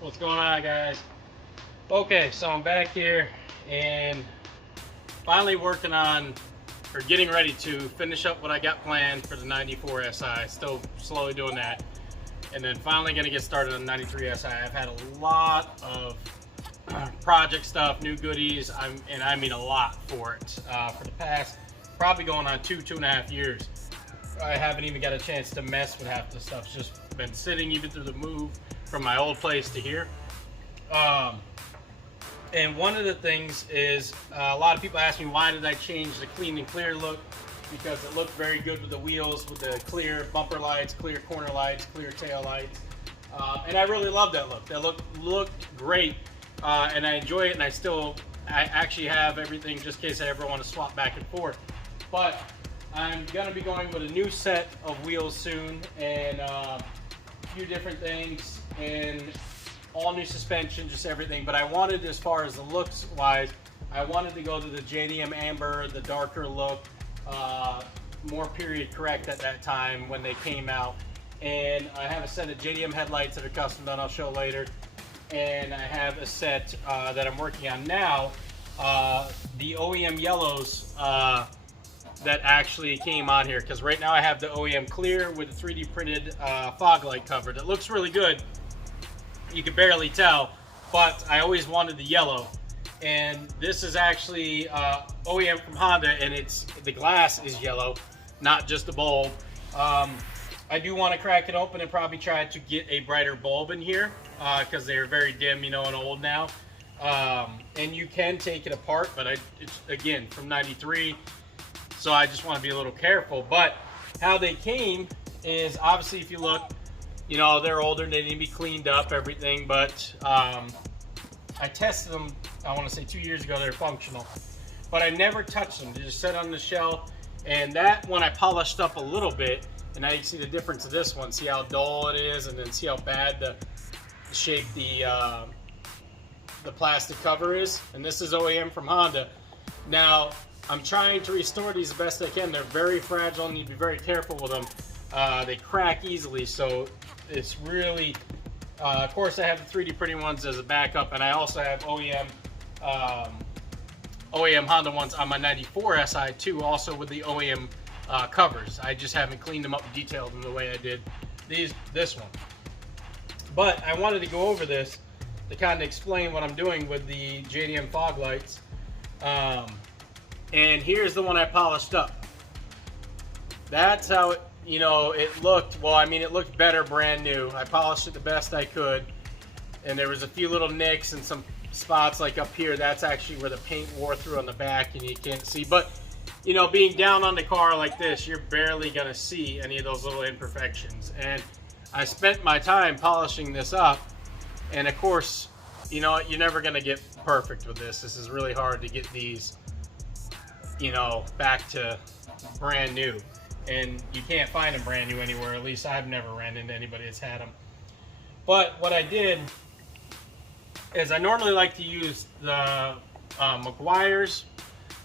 What's going on, guys? Okay, so I'm back here and finally working on or getting ready to finish up what I got planned for the 94 SI. Still slowly doing that, and then finally going to get started on 93 SI. I've had a lot of project stuff, new goodies, and I mean a lot for it for the past probably going on 2.5 years. I haven't even got a chance to mess with half the stuff. It's just been sitting even through the move from my old place to here. And one of the things is a lot of people ask me, why did I change the clean and clear look? Because it looked very good with the wheels, with the clear bumper lights, clear corner lights, clear tail lights. And I really love that look. That looked great, and I enjoy it. And I actually have everything just in case I ever want to swap back and forth. But I'm gonna be going with a new set of wheels soon, and a few different things, and all new suspension, just everything. But I wanted, as far as the looks wise, I wanted to go to the JDM Amber, the darker look, more period correct at that time when they came out. And I have a set of JDM headlights that are custom done, I'll show later. And I have a set that I'm working on now, the OEM yellows that actually came on here, because right now I have the OEM clear with a 3D printed fog light cover that looks really good. You can barely tell, but I always wanted the yellow, and this is actually OEM from Honda, and the glass is yellow, not just a bulb. I do want to crack it open and probably try to get a brighter bulb in here because they are very dim, you know, and old now. And you can take it apart, but it's again from '93, so I just want to be a little careful. But how they came is, obviously, if you look, you know, they're older, they need to be cleaned up, everything, but I tested them, I want to say 2 years ago. They're functional, but I never touched them. They just sat on the shelf, and that one I polished up a little bit, and now you can see the difference of this one. See how dull it is, and then see how bad the shape the plastic cover is. And this is OEM from Honda. Now, I'm trying to restore these the best I can. They're very fragile, and you need to be very careful with them. They crack easily, so it's really, of course I have the 3D printing ones as a backup, and I also have OEM Honda ones on my 94 SI too, also with the OEM covers. I just haven't cleaned them up and detailed them the way I did this one. But I wanted to go over this to kind of explain what I'm doing with the JDM fog lights. And here's the one I polished up. That's how it, you know, it looked. Well, I mean, it looked better brand new. I polished it the best I could, and there was a few little nicks and some spots like up here. That's actually where the paint wore through on the back and you can't see. But, you know, being down on the car like this, you're barely gonna see any of those little imperfections. And I spent my time polishing this up, and of course, you know, you're never gonna get perfect with this. This is really hard to get these, you know, back to brand new. And you can't find them brand new anywhere. At least I've never ran into anybody that's had them. But what I did is I normally like to use the Meguiar's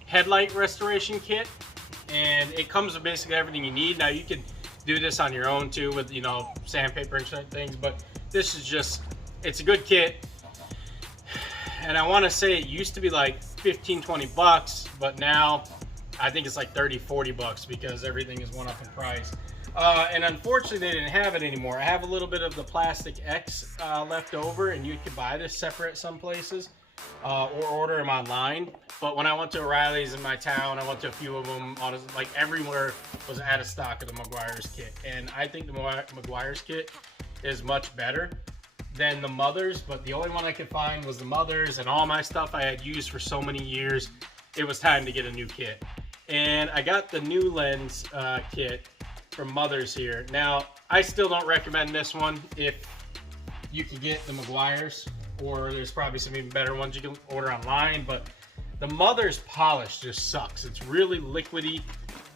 headlight restoration kit, and it comes with basically everything you need. Now you can do this on your own too with, you know, sandpaper and certain things, but this is just, it's a good kit. And I want to say it used to be like 15-20 bucks, but now I think it's like 30-40 bucks because everything is one up in price. And unfortunately they didn't have it anymore. I have a little bit of the plastic X left over, and you can buy this separate some places or order them online. But when I went to O'Reilly's in my town, I went to a few of them, like everywhere was out of stock of the Meguiar's kit. And I think the Meguiar's kit is much better than the Mother's, but the only one I could find was the Mother's, and all my stuff I had used for so many years, it was time to get a new kit. And I got the new lens kit from Mother's here. Now, I still don't recommend this one if you can get the Meguiar's, or there's probably some even better ones you can order online, but the Mother's polish just sucks. It's really liquidy.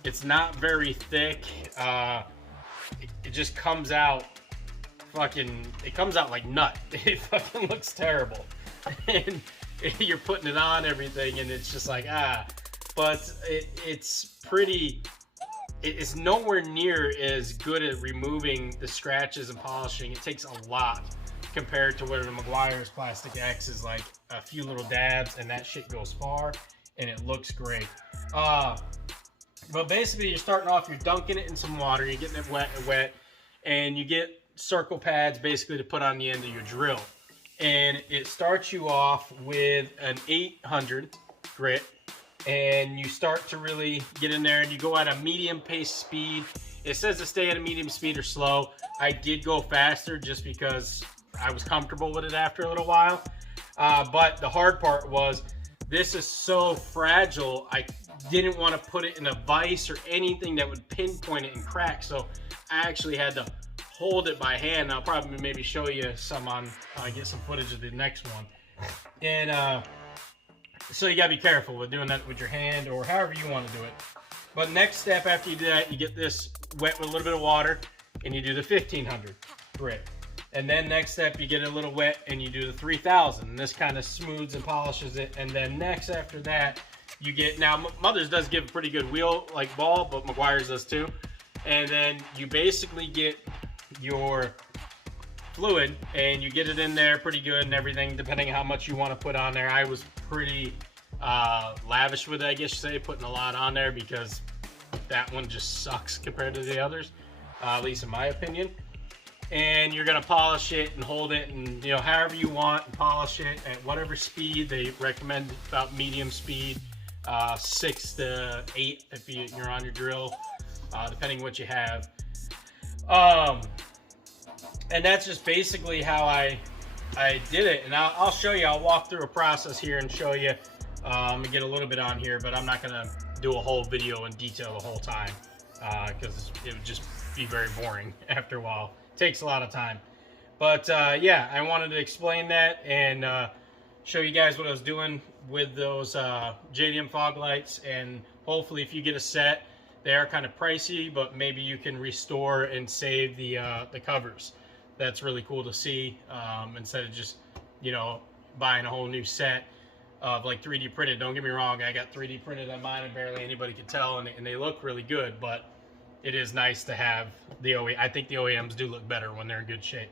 It's not very thick. It just comes out it comes out like nut. It fucking looks terrible. And you're putting it on everything, and it's just like, but it's pretty, it's nowhere near as good at removing the scratches and polishing. It takes a lot compared to where the Meguiar's Plastic X is like a few little dabs, and that shit goes far, and it looks great. But basically, you're starting off, you're dunking it in some water, you're getting it wet, and you get circle pads basically to put on the end of your drill. And it starts you off with an 800 grit, and you start to really get in there, and you go at a medium pace speed. It says to stay at a medium speed or slow. I did go faster just because I was comfortable with it after a little while. But the hard part was, this is so fragile, I didn't want to put it in a vise or anything that would pinpoint it and crack. So I actually had to hold it by hand. I'll probably maybe show you some on, get some footage of the next one. And so you gotta be careful with doing that with your hand or however you want to do it. But next step after you do that, you get this wet with a little bit of water and you do the 1500 grit. And then next step, you get it a little wet and you do the 3000. And this kind of smooths and polishes it. And then next after that, you get, now Mother's does give a pretty good wheel like ball, but Meguiar's does too. And then you basically get your fluid and you get it in there pretty good and everything, depending on how much you want to put on there. I was pretty lavish with it, I guess you say, putting a lot on there because that one just sucks compared to the others, at least in my opinion. And you're gonna polish it and hold it, and you know, however you want, and polish it at whatever speed. They recommend about medium speed, 6 to 8 if you're on your drill, depending what you have. And that's just basically how I did it. And I'll show you. I'll walk through a process here and show you. And get a little bit on here, but I'm not gonna do a whole video in detail the whole time because it would just be very boring after a while. It takes a lot of time. But yeah, I wanted to explain that and show you guys what I was doing with those JDM fog lights. And hopefully, if you get a set, they are kind of pricey, but maybe you can restore and save the covers. That's really cool to see, instead of just, you know, buying a whole new set of like 3D printed. Don't get me wrong, I got 3D printed on mine and barely anybody can tell, and they look really good, but it is nice to have the OEM. I think the OEMs do look better when they're in good shape.